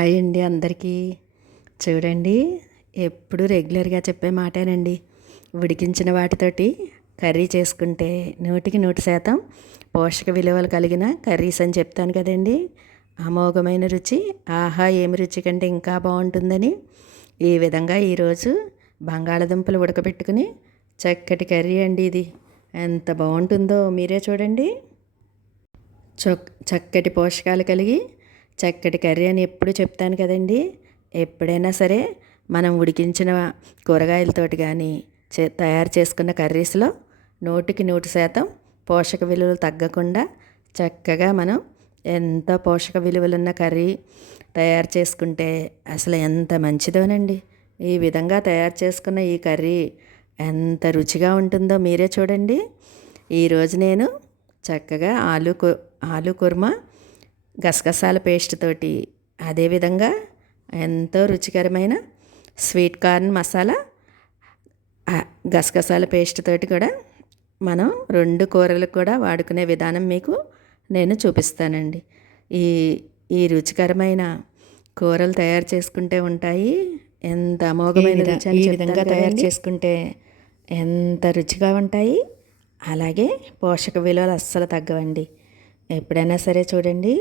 Hi అండి అందరికీ. చూడండి, ఎప్పుడు రెగ్యులర్గా చెప్పే మాటేనండి. ఉడికించిన వాటితోటి కర్రీ చేసుకుంటే 100% పోషక విలువలు కలిగిన కర్రీస్ అని చెప్తాను కదండి. అమోఘమైన రుచి, ఆహా ఏమి రుచి కంటే ఇంకా బాగుంటుందని ఈ విధంగా ఈరోజు బంగాళదుంపలు ఉడకబెట్టుకుని చక్కటి కర్రీ అండి ఇది. ఎంత బాగుంటుందో మీరే చూడండి. చక్కటి పోషకాలు కలిగి చక్కటి కర్రీ అని ఎప్పుడు చెప్తాను కదండి. ఎప్పుడైనా సరే మనం ఉడికించిన కూరగాయలతోటి కానీ తయారు చేసుకున్న కర్రీస్లో 100% పోషక విలువలు తగ్గకుండా చక్కగా మనం ఎంత పోషక విలువలున్న కర్రీ తయారు చేసుకుంటే అసలు ఎంత మంచిదోనండి. ఈ విధంగా తయారు చేసుకున్న ఈ కర్రీ ఎంత రుచిగా ఉంటుందో మీరే చూడండి. ఈరోజు నేను చక్కగా ఆలు కుర్మా గసగసాల పేస్ట్ తోటి, అదేవిధంగా ఎంతో రుచికరమైన స్వీట్ కార్న్ మసాలా గసగసాల పేస్ట్ తోటి కూడా మనం 2 కూరలకు కూడా వాడుకునే విధానం మీకు నేను చూపిస్తానండి. ఈ ఈ రుచికరమైన కూరలు తయారు చేసుకుంటే ఉంటాయి ఎంత అమోఘమైన రుచి అని ఈ విధంగా తయారు చేసుకుంటే ఎంత రుచిగా ఉంటాయి. అలాగే పోషక విలువలు అస్సలు తగ్గవండి. ఎప్పుడైనా సరే చూడండి,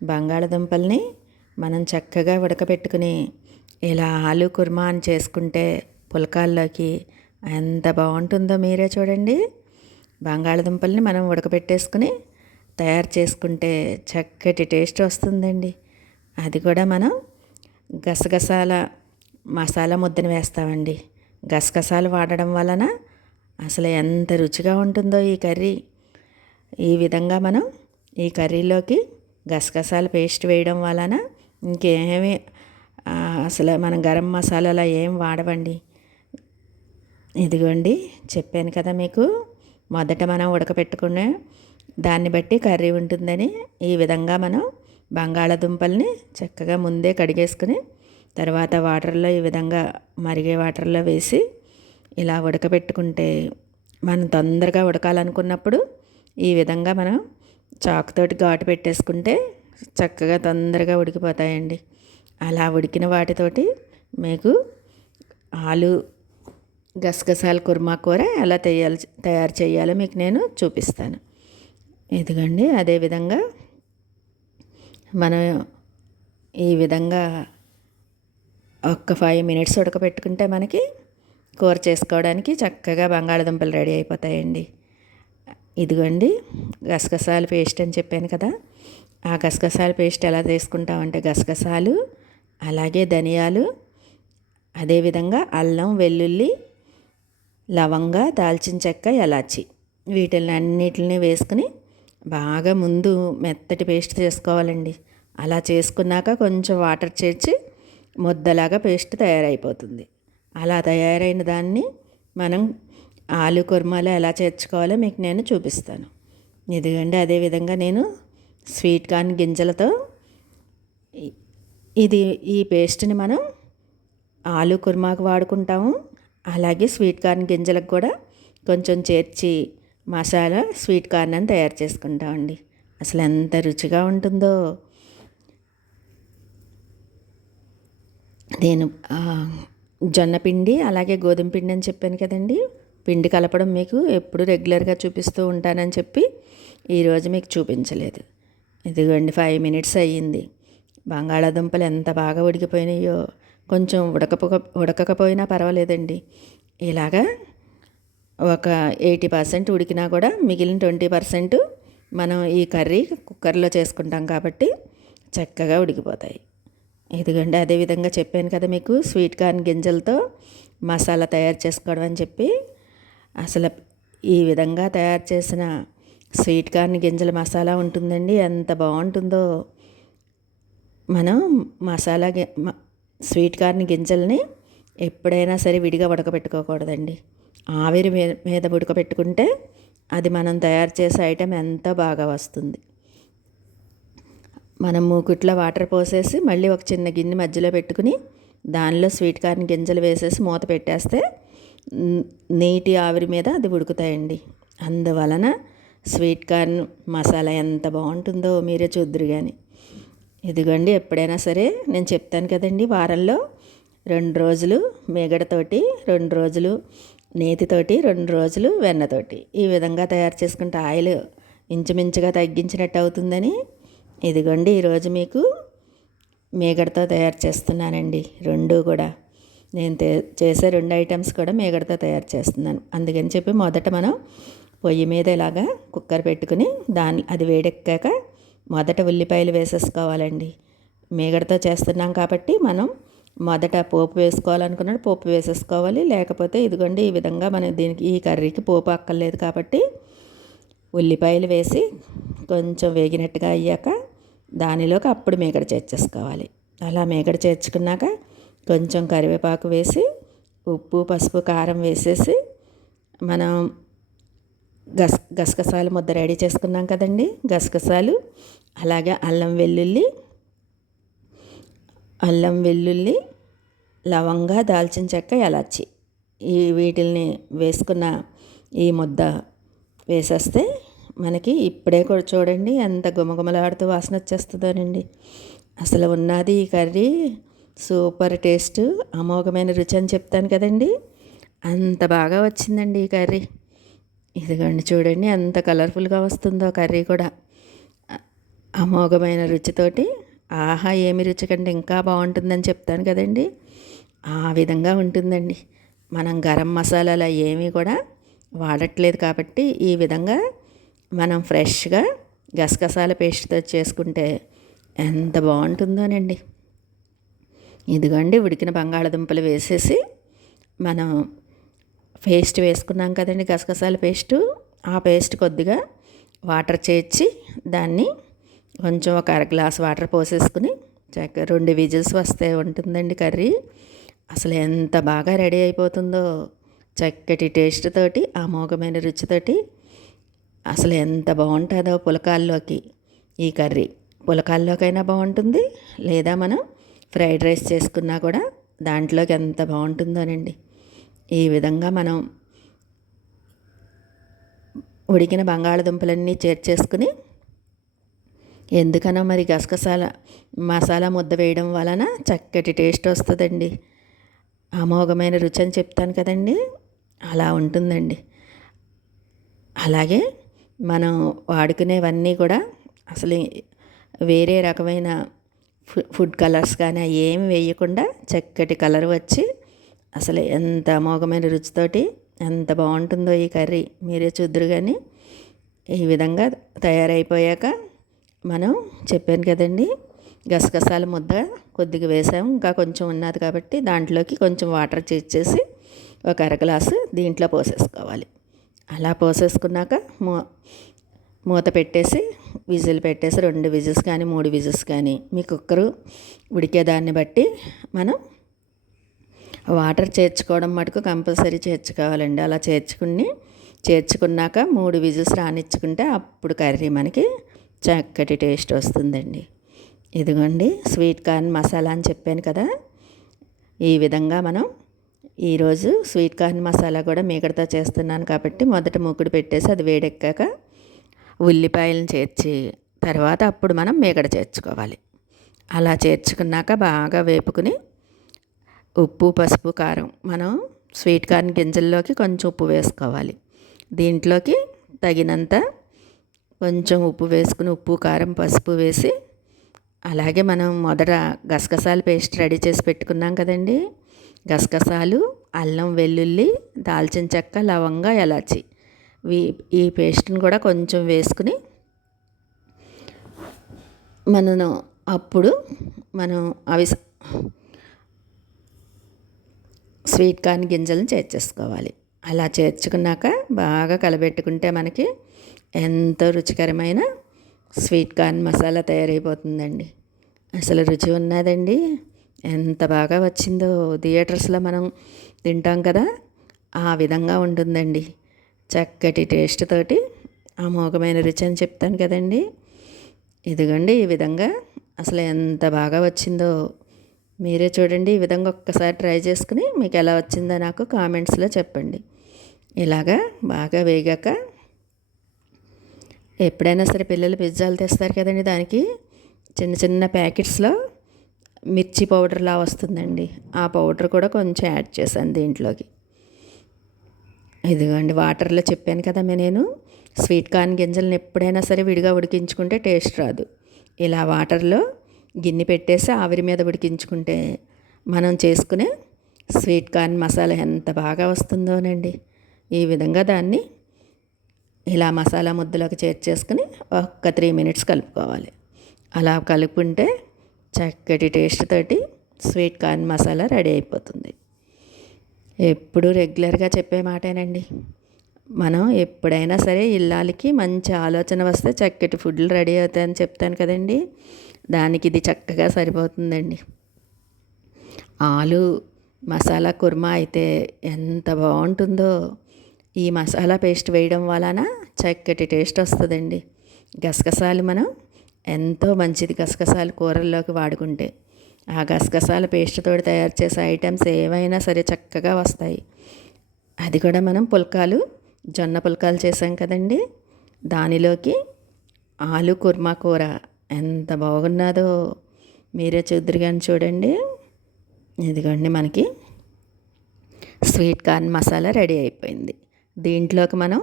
బంగాళదుంపల్ని మనం చక్కగా ఉడకబెట్టుకుని ఇలా ఆలు కుర్మా అని చేసుకుంటే పుల్కాల్లోకి ఎంత బాగుంటుందో మీరే చూడండి. బంగాళదుంపల్ని మనం ఉడకబెట్టేసుకుని తయారు చేసుకుంటే చక్కటి టేస్ట్ వస్తుందండి. అది కూడా మనం గసగసాల మసాలా ముద్దను వేస్తామండి. గసగసాలు వాడడం వలన అసలు ఎంత రుచిగా ఉంటుందో ఈ కర్రీ. ఈ విధంగా మనం ఈ కర్రీలోకి గసగసాల పేస్ట్ వేయడం వలన ఇంకేమీ అసలు మనం గరం మసాలాలు ఏం వాడవండి. ఇదిగోండి, చెప్పాను కదా మీకు, మొదట మనం ఉడకపెట్టుకునే దాన్ని బట్టి కర్రీ ఉంటుందని. ఈ విధంగా మనం బంగాళదుంపల్ని చక్కగా ముందే కడిగేసుకుని తర్వాత వాటర్లో ఈ విధంగా మరిగే వాటర్లో వేసి ఇలా ఉడకబెట్టుకుంటే మనం తొందరగా ఉడకాలనుకున్నప్పుడు ఈ విధంగా మనం చాకుతోటి ఘాటు పెట్టేసుకుంటే చక్కగా తొందరగా ఉడికిపోతాయండి. అలా ఉడికిన వాటితోటి మీకు ఆలు గసగసాల కుర్మా కూర ఎలా తయారు చేయాలో మీకు నేను చూపిస్తాను. ఇదిగోండి, అదేవిధంగా మనం ఈ విధంగా ఒక్క 5 minutes ఉడకబెట్టుకుంటే మనకి కూర చేసుకోవడానికి చక్కగా బంగాళదుంపలు రెడీ అయిపోతాయండి. ఇదిగోండి, గసగసాల పేస్ట్ అని చెప్పాను కదా. ఆ గసగసాల పేస్ట్ ఎలా చేసుకుంటామంటే గసగసాలు, అలాగే ధనియాలు, అదేవిధంగా అల్లం, వెల్లుల్లి, లవంగ, దాల్చిన చెక్క, ఎలాచి, వీటిని అన్నిటిని వేసుకుని బాగా ముందు మెత్తటి పేస్ట్ చేసుకోవాలండి. అలా చేసుకున్నాక కొంచెం వాటర్ చేర్చి ముద్దలాగా పేస్ట్ తయారైపోతుంది. అలా తయారైన దాన్ని మనం ఆలు కుర్మాలో ఎలా చేర్చుకోవాలో మీకు నేను చూపిస్తాను. ఇదిగోండి, అదేవిధంగా నేను స్వీట్ కార్న్ గింజలతో ఈ పేస్ట్ని మనం ఆలు కుర్మాకు వాడుకుంటాము. అలాగే స్వీట్ కార్న్ గింజలకు కూడా కొంచెం చేర్చి మసాలా స్వీట్ కార్న్ అని తయారు చేసుకుంటామండి. అసలు ఎంత రుచిగా ఉంటుందో. నేను జొన్న పిండి అలాగే గోధుమ పిండి అని చెప్పాను కదండి. పిండి కలపడం మీకు ఎప్పుడు రెగ్యులర్గా చూపిస్తూ ఉంటానని చెప్పి ఈరోజు మీకు చూపించలేదు. ఇదిగోండి, 5 minutes అయ్యింది. బంగాళాదుంపలు ఎంత బాగా ఉడికిపోయినాయో. కొంచెం ఉడకకపోయినా పర్వాలేదండి. ఇలాగా ఒక 80% ఉడికినా కూడా మిగిలిన 20% మనం ఈ కర్రీ కుక్కర్లో చేసుకుంటాం కాబట్టి చక్కగా ఉడికిపోతాయి. ఇదిగోండి, అదేవిధంగా చెప్పాను కదా మీకు స్వీట్ కార్న్ గింజలతో మసాలా తయారు చేసుకోవడం అని చెప్పి. అసలు ఈ విధంగా తయారు చేసిన స్వీట్ కార్న్ గింజల మసాలా ఉంటుందండి, ఎంత బాగుంటుందో. మనం స్వీట్ కార్న్ గింజల్ని ఎప్పుడైనా సరే విడిగా ఉడకబెట్టుకోకూడదండి. ఆవిరి మీద ఉడకబెట్టుకుంటే అది మనం తయారు చేసే ఐటెం ఎంతో బాగా వస్తుంది. మనం మూకుట్లో వాటర్ పోసేసి మళ్ళీ ఒక చిన్న గిన్నె మధ్యలో పెట్టుకుని దానిలో స్వీట్ కార్న్ గింజలు వేసేసి మూత పెట్టేస్తే నీటి ఆవిరి మీద అది ఉడుకుతాయండి. అందువలన స్వీట్ కార్న్ మసాలా ఎంత బాగుంటుందో మీరే చూద్దురు కానీ. ఇదిగోండి, ఎప్పుడైనా సరే నేను చెప్తాను కదండి, వారంలో 2 రోజులు మీగడతోటి, 2 రోజులు నేతితోటి, 2 రోజులు వెన్నతోటి ఈ విధంగా తయారు చేసుకుంటే ఆయిల్ ఇంచుమించుగా తగ్గించినట్టు అవుతుందని ఇదిగోండి ఈరోజు మీకు మీగడతో తయారు చేస్తున్నానండి. రెండు కూడా నేను చేసే 2 ఐటమ్స్ కూడా మీగడతో తయారు చేస్తున్నాను. అందుకని చెప్పి మొదట మనం పొయ్యి మీద ఇలాగా కుక్కర్ పెట్టుకుని అది వేడెక్కాక మొదట ఉల్లిపాయలు వేసేసుకోవాలండి. మీగడతో చేస్తున్నాం కాబట్టి మనం మొదట పోపు వేసుకోవాలనుకున్నాడు పోపు వేసేసుకోవాలి. లేకపోతే ఇదిగోండి ఈ విధంగా మనం ఈ కర్రీకి పోపు అక్కర్లేదు కాబట్టి ఉల్లిపాయలు వేసి కొంచెం వేగినట్టుగా అయ్యాక దానిలోకి అప్పుడు మీగడ చేర్చేసుకోవాలి. అలా మీగడ చేర్చుకున్నాక కొంచెం కరివేపాకు వేసి ఉప్పు పసుపు కారం వేసేసి మనం గసగసాలు ముద్ద రెడీ చేసుకున్నాం కదండి. గసగసాలు అలాగే అల్లం వెల్లుల్లి లవంగా దాల్చిన చెక్క యాలచ్చి వీటిల్ని వేసుకున్న ఈ ముద్ద వేసేస్తే మనకి ఇప్పుడే కూడా చూడండి ఎంత గుమగుమలాడుతూ వాసన వచ్చేస్తుందోనండి. అసలు ఉన్నది ఈ కర్రీ సూపర్ టేస్ట్, అమోఘమైన రుచి అని చెప్తాను కదండి. అంత బాగా వచ్చిందండి ఈ కర్రీ. ఇదిగోండి చూడండి ఎంత కలర్ఫుల్గా వస్తుందో కర్రీ కూడా. అమోఘమైన రుచితోటి ఆహా ఏమి రుచి కంటే ఇంకా బాగుంటుందని చెప్తాను కదండి. ఆ విధంగా ఉంటుందండి. మనం గరం మసాలాలు ఏమీ కూడా వాడట్లేదు కాబట్టి ఈ విధంగా మనం ఫ్రెష్గా గసగసాల పేస్ట్తో చేసుకుంటే ఎంత బాగుంటుందోనండి. ఇదిగోండి ఉడికిన బంగాళదుంపలు వేసేసి మనం పేస్ట్ వేసుకున్నాం కదండి, గసగసాల పేస్టు. ఆ పేస్ట్ కొద్దిగా వాటర్ చేర్చి దాన్ని కొంచెం ఒక అర గ్లాస్ వాటర్ పోసేసుకుని 2 విజిల్స్ వస్తే ఉంటుందండి కర్రీ. అసలు ఎంత బాగా రెడీ అయిపోతుందో చక్కటి టేస్ట్ తోటి అమోఘమైన రుచితోటి. అసలు ఎంత బాగుంటుందో పులకాల్లోకి ఈ కర్రీ. పులకాల్లోకైనా బాగుంటుంది, లేదా మనం ఫ్రైడ్ రైస్ చేసుకున్నా కూడా దాంట్లోకి ఎంత బాగుంటుందోనండి. ఈ విధంగా మనం ఉడికిన బంగాళదుంపలన్నీ చేర్చేసుకుని ఎందుకనో మరి గసగసాల మసాలా ముద్ద వేయడం వలన చక్కటి టేస్ట్ వస్తుందండి. అమోఘమైన రుచి అని చెప్తాను కదండి, అలా ఉంటుందండి. అలాగే మనం వాడుకునేవన్నీ కూడా అసలు వేరే రకమైన ఫుడ్ కలర్స్ కానీ ఏమి వేయకుండా చక్కటి కలర్ వచ్చి అసలు ఎంత అమోఘమైన రుచితోటి ఎంత బాగుంటుందో ఈ కర్రీ మీరే చూద్దరు. కానీ ఈ విధంగా తయారైపోయాక మనం చెప్పాను కదండి, గసగసాల ముద్ద కొద్దిగా వేసాము, ఇంకా కొంచెం ఉన్నది కాబట్టి దాంట్లోకి కొంచెం వాటర్ చేర్చేసి ఒక అర గ్లాసు దీంట్లో పోసేసుకోవాలి. అలా పోసేసుకున్నాక మూత పెట్టేసి విజిల్ పెట్టేసి 2 విజిల్స్ కానీ 3 విజిల్స్ కానీ మీ కుక్కరు ఉడికేదాన్ని బట్టి మనం వాటర్ చేర్చుకోవడం మటుకు కంపల్సరీ చేర్చుకోవాలండి. అలా చేర్చుకున్నాక 3 విజిల్స్ రానిచ్చుకుంటే అప్పుడు కర్రీ మనకి చక్కటి టేస్ట్ వస్తుందండి. ఇదిగోండి స్వీట్ కార్న్ మసాలా అని చెప్పాను కదా, ఈ విధంగా మనం ఈరోజు స్వీట్ కార్న్ మసాలా కూడా మీగడతో చేస్తున్నాను కాబట్టి మొదట మూకుడు పెట్టేసి అది వేడెక్కాక ఉల్లిపాయలను చేర్చి తర్వాత అప్పుడు మనం మీగడ చేర్చుకోవాలి. అలా చేర్చుకున్నాక బాగా వేపుకుని ఉప్పు పసుపు కారం మనం స్వీట్ కార్న్ గింజల్లోకి కొంచెం ఉప్పు వేసుకోవాలి. దీంట్లోకి తగినంత కొంచెం ఉప్పు వేసుకుని ఉప్పు కారం పసుపు వేసి అలాగే మనం మొదట గసగసాల పేస్ట్ రెడీ చేసి పెట్టుకున్నాం కదండి. గసగసాలు అల్లం వెల్లుల్లి దాల్చిన చెక్క లవంగా యాలచ్చి ఈ పేస్ట్ని కూడా కొంచెం వేసుకుని అప్పుడు మనం అవి స్వీట్ కార్న్ గింజలను చేర్చేసుకోవాలి. అలా చేర్చుకున్నాక బాగా కలబెట్టుకుంటే మనకి ఎంతో రుచికరమైన స్వీట్ కార్న్ మసాలా తయారైపోతుందండి. అసలు రుచి ఉన్నదండి, ఎంత బాగా వచ్చిందో. థియేటర్స్లో మనం తింటాం కదా, ఆ విధంగా ఉంటుందండి. చక్కటి టేస్ట్ తోటి అమోఘమైన రుచి అని చెప్తాను కదండి. ఇదిగోండి ఈ విధంగా అసలు ఎంత బాగా వచ్చిందో మీరే చూడండి. ఈ విధంగా ఒక్కసారి ట్రై చేసుకుని మీకు ఎలా వచ్చిందో నాకు కామెంట్స్లో చెప్పండి. ఇలాగా బాగా వేగాక ఎప్పుడైనా సరే పిల్లలు పిజ్జాలు తెస్తారు కదండి, దానికి చిన్న చిన్న ప్యాకెట్స్లో మిర్చి పౌడర్లా వస్తుందండి. ఆ పౌడర్ కూడా కొంచెం యాడ్ చేశాను దీంట్లోకి. ఇదిగోండి వాటర్లో చెప్పాను కదా నేను స్వీట్ కార్న్ గింజలను ఎప్పుడైనా సరే విడిగా ఉడికించుకుంటే టేస్ట్ రాదు. ఇలా వాటర్లో గిన్నె పెట్టేసి ఆవిరి మీద ఉడికించుకుంటే మనం చేసుకునే స్వీట్ కార్న్ మసాలా ఎంత బాగా వస్తుందోనండి. ఈ విధంగా దాన్ని ఇలా మసాలా ముద్దలోకి చేర్చేసుకుని ఒక్క 3 మినిట్స్ కలుపుకోవాలి. అలా కలుపుకుంటే చక్కటి టేస్ట్ తోటి స్వీట్ కార్న్ మసాలా రెడీ అయిపోతుంది. ఎప్పుడు రెగ్యులర్గా చెప్పే మాటేనండి. మనం ఎప్పుడైనా సరే ఇల్లాలకి మంచి ఆలోచన వస్తే చక్కటి ఫుడ్లు రెడీ అవుతాయని చెప్తాను కదండి. దానికి ఇది చక్కగా సరిపోతుందండి. ఆలు మసాలా కుర్మా అయితే ఎంత బాగుంటుందో. ఈ మసాలా పేస్ట్ వేయడం వలన చక్కటి టేస్ట్ వస్తుందండి. గసగసాలు మనం ఎంతో మంచిది గసగసాలు కూరల్లోకి వాడుకుంటే. ఆ గసగసాల పేస్ట్తో తయారు చేసే ఐటమ్స్ ఏవైనా సరే చక్కగా వస్తాయి. అది కూడా మనం పుల్కాలు జొన్న పుల్కాలు చేసాం కదండి. దానిలోకి ఆలు కుర్మా కూర ఎంత బాగున్నదో మీరే చూద్దరు కానీ చూడండి. ఇదిగోండి మనకి స్వీట్ కార్న్ మసాలా రెడీ అయిపోయింది. దీంట్లోకి మనం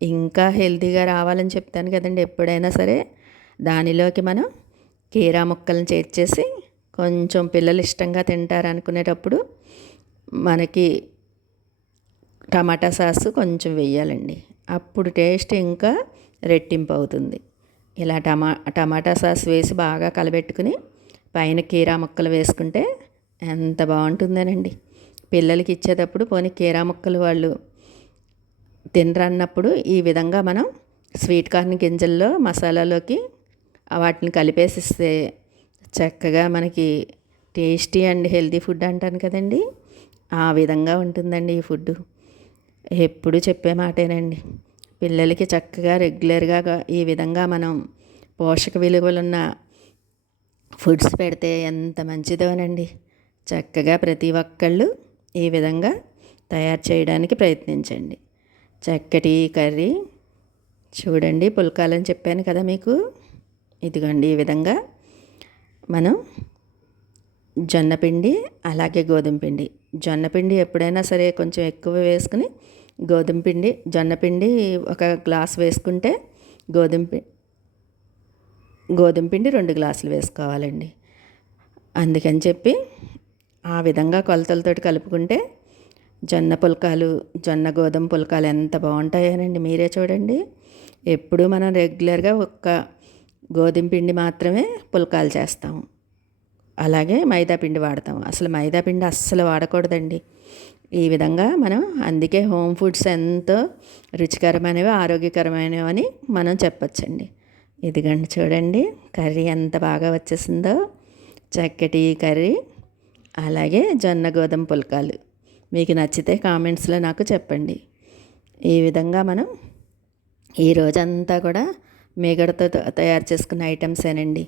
ఇంకా హెల్తీగా రావాలని చెప్తాను కదండి. ఎప్పుడైనా సరే దానిలోకి మనం కీరా ముక్కలను చేర్చేసి కొంచెం పిల్లలు ఇష్టంగా తింటారనుకునేటప్పుడు మనకి టమాటా సాసు కొంచెం వేయాలండి. అప్పుడు టేస్ట్ ఇంకా రెట్టింపు అవుతుంది. ఇలా టమాటా సాస్ వేసి బాగా కలబెట్టుకుని పైన కీరా ముక్కలు వేసుకుంటే ఎంత బాగుంటుందేనండి. పిల్లలకి ఇచ్చేటప్పుడు పోనీ కీరా ముక్కలు వాళ్ళు తినరన్నప్పుడు ఈ విధంగా మనం స్వీట్ కార్న్ గింజల్లో మసాలాలోకి వాటిని కలిపేసిస్తే చక్కగా మనకి టేస్టీ అండ్ హెల్తీ ఫుడ్ అంటాను కదండి. ఆ విధంగా ఉంటుందండి ఈ ఫుడ్. ఎప్పుడు చెప్పే మాటేనండి. పిల్లలకి చక్కగా రెగ్యులర్గా ఈ విధంగా మనం పోషక విలువలున్న ఫుడ్స్ పెడితే ఎంత మంచిదోనండి. చక్కగా ప్రతి ఒక్కళ్ళు ఈ విధంగా తయారు చేయడానికి ప్రయత్నించండి. చక్కటి కర్రీ చూడండి. పుల్కాలని చెప్పాను కదా మీకు. ఇదిగోండి ఈ విధంగా మనం జొన్నపిండి అలాగే గోధుమ పిండి. జొన్నపిండి ఎప్పుడైనా సరే కొంచెం ఎక్కువ వేసుకుని జొన్నపిండి ఒక గ్లాస్ వేసుకుంటే గోధుమ పిండి 2 గ్లాసులు వేసుకోవాలండి. అందుకని చెప్పి ఆ విధంగా కొలతలతోటి కలుపుకుంటే జొన్న గోధుమ పుల్కాలు ఎంత బాగుంటాయోనండి. మీరే చూడండి. ఎప్పుడు మనం రెగ్యులర్గా ఒక్క గోధుమ పిండి మాత్రమే పుల్కాలు చేస్తాము. అలాగే మైదా పిండి వాడతాం. అసలు మైదా పిండి అస్సలు వాడకూడదండి. ఈ విధంగా మనం అందుకే హోమ్ ఫుడ్స్ ఎంతో రుచికరమైనవి ఆరోగ్యకరమైనవి అని మనం చెప్పచ్చండి. ఇదిగండి చూడండి కర్రీ ఎంత బాగా వచ్చేసిందో. చక్కటి కర్రీ అలాగే జొన్న గోధుమ పుల్కాలు మీకు నచ్చితే కామెంట్స్లో నాకు చెప్పండి. ఈ విధంగా మనం ఈ రోజంతా కూడా మీగడతో తయారు చేసుకున్న ఐటమ్సేనండి.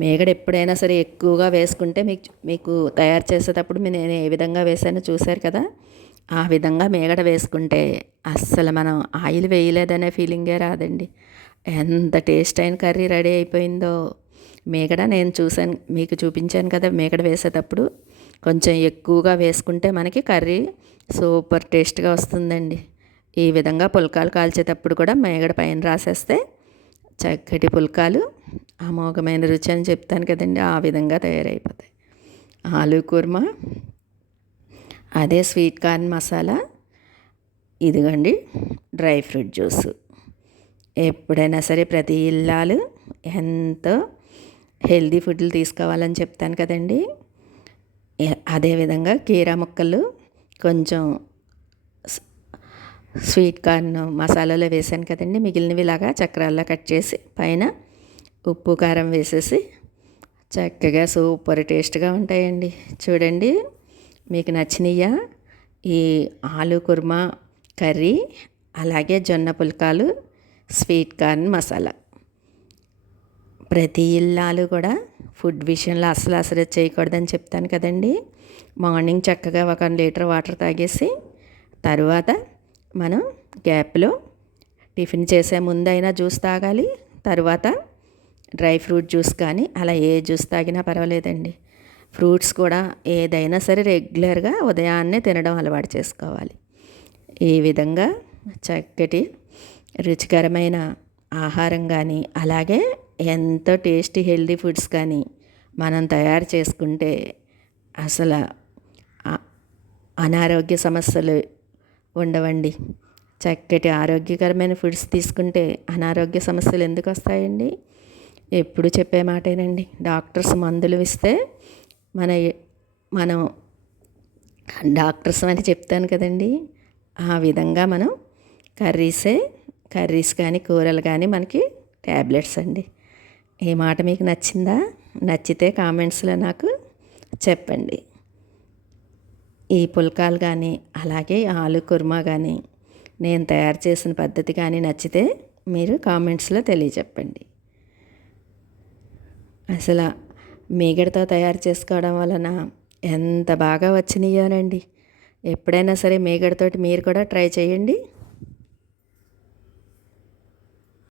మీగడ ఎప్పుడైనా సరే ఎక్కువగా వేసుకుంటే మీకు తయారు చేసేటప్పుడు నేను ఏ విధంగా వేసానో చూశారు కదా. ఆ విధంగా మీగడ వేసుకుంటే అస్సలు మనం ఆయిల్ వేయలేదనే ఫీలింగే రాదండి. ఎంత టేస్ట్ అయిన కర్రీ రెడీ అయిపోయిందో. మీగడ నేను చూశాను, మీకు చూపించాను కదా. మీగడ వేసేటప్పుడు కొంచెం ఎక్కువగా వేసుకుంటే మనకి కర్రీ సూపర్ టేస్ట్గా వస్తుందండి. ఈ విధంగా పుల్కాలు కాల్చేటప్పుడు కూడా మీగడ పైన రాసేస్తే చక్కటి పుల్కాలు అమోఘమైన రుచి అని చెప్తాను కదండి. ఆ విధంగా తయారైపోతాయి. ఆలు కుర్మా, అదే స్వీట్ కార్న్ మసాలా, ఇదిగోండి డ్రై ఫ్రూట్ జ్యూస్. ఎప్పుడైనా సరే ప్రతి ఇల్లాలు ఎంతో హెల్దీ ఫుడ్లు తీసుకోవాలని చెప్తాను కదండి. అదేవిధంగా కీరా ముక్కలు కొంచెం స్వీట్ కార్న్ మసాలాలో వేసాను కదండి. మిగిలినవి ఇలాగా చక్రాల్లో కట్ చేసి పైన ఉప్పు కారం వేసేసి చక్కగా సూపర్ టేస్ట్గా ఉంటాయండి. చూడండి మీకు నచ్చినయ్యా ఈ ఆలు కుర్మా కర్రీ అలాగే జొన్న పుల్కాలు స్వీట్ కార్న్ మసాలా. ప్రతి ఇల్లాలు కూడా ఫుడ్ విషయంలో అసలు చేయకూడదని చెప్తాను కదండి. మార్నింగ్ చక్కగా 1 లీటర్ వాటర్ తాగేసి తరువాత మనం గ్యాప్లో టిఫిన్ చేసే ముందైనా జ్యూస్ తాగాలి. తర్వాత డ్రై ఫ్రూట్ జ్యూస్ కానీ అలా ఏ జ్యూస్ తాగినా పర్వాలేదండి. ఫ్రూట్స్ కూడా ఏదైనా సరే రెగ్యులర్గా ఉదయాన్నే తినడం అలవాటు చేసుకోవాలి. ఈ విధంగా చక్కటి రుచికరమైన ఆహారం కానీ అలాగే ఎంతో టేస్టీ హెల్దీ ఫుడ్స్ కానీ మనం తయారు చేసుకుంటే అసలు అనారోగ్య సమస్యలు ఉండవండి. చక్కటి ఆరోగ్యకరమైన ఫుడ్స్ తీసుకుంటే అనారోగ్య సమస్యలు ఎందుకు వస్తాయండి? ఎప్పుడు చెప్పే మాటేనండి. డాక్టర్స్ మందులు ఇస్తే మనం డాక్టర్స్ అని చెప్తాను కదండి. ఆ విధంగా మనం కర్రీస్ కానీ కూరలు కానీ మనకి ట్యాబ్లెట్స్ అండి. ఈ మాట మీకు నచ్చిందా? నచ్చితే కామెంట్స్లో నాకు చెప్పండి. ఈ పుల్కాలు కానీ అలాగే ఆలు కుర్మా కానీ నేను తయారు చేసిన పద్ధతి కానీ నచ్చితే మీరు కామెంట్స్లో తెలియచెప్పండి. అసలు మీగడతో తయారు చేసుకోవడం వలన ఎంత బాగా వచ్చినాయోనండి. ఎప్పుడైనా సరే మీగడతోటి మీరు కూడా ట్రై చేయండి.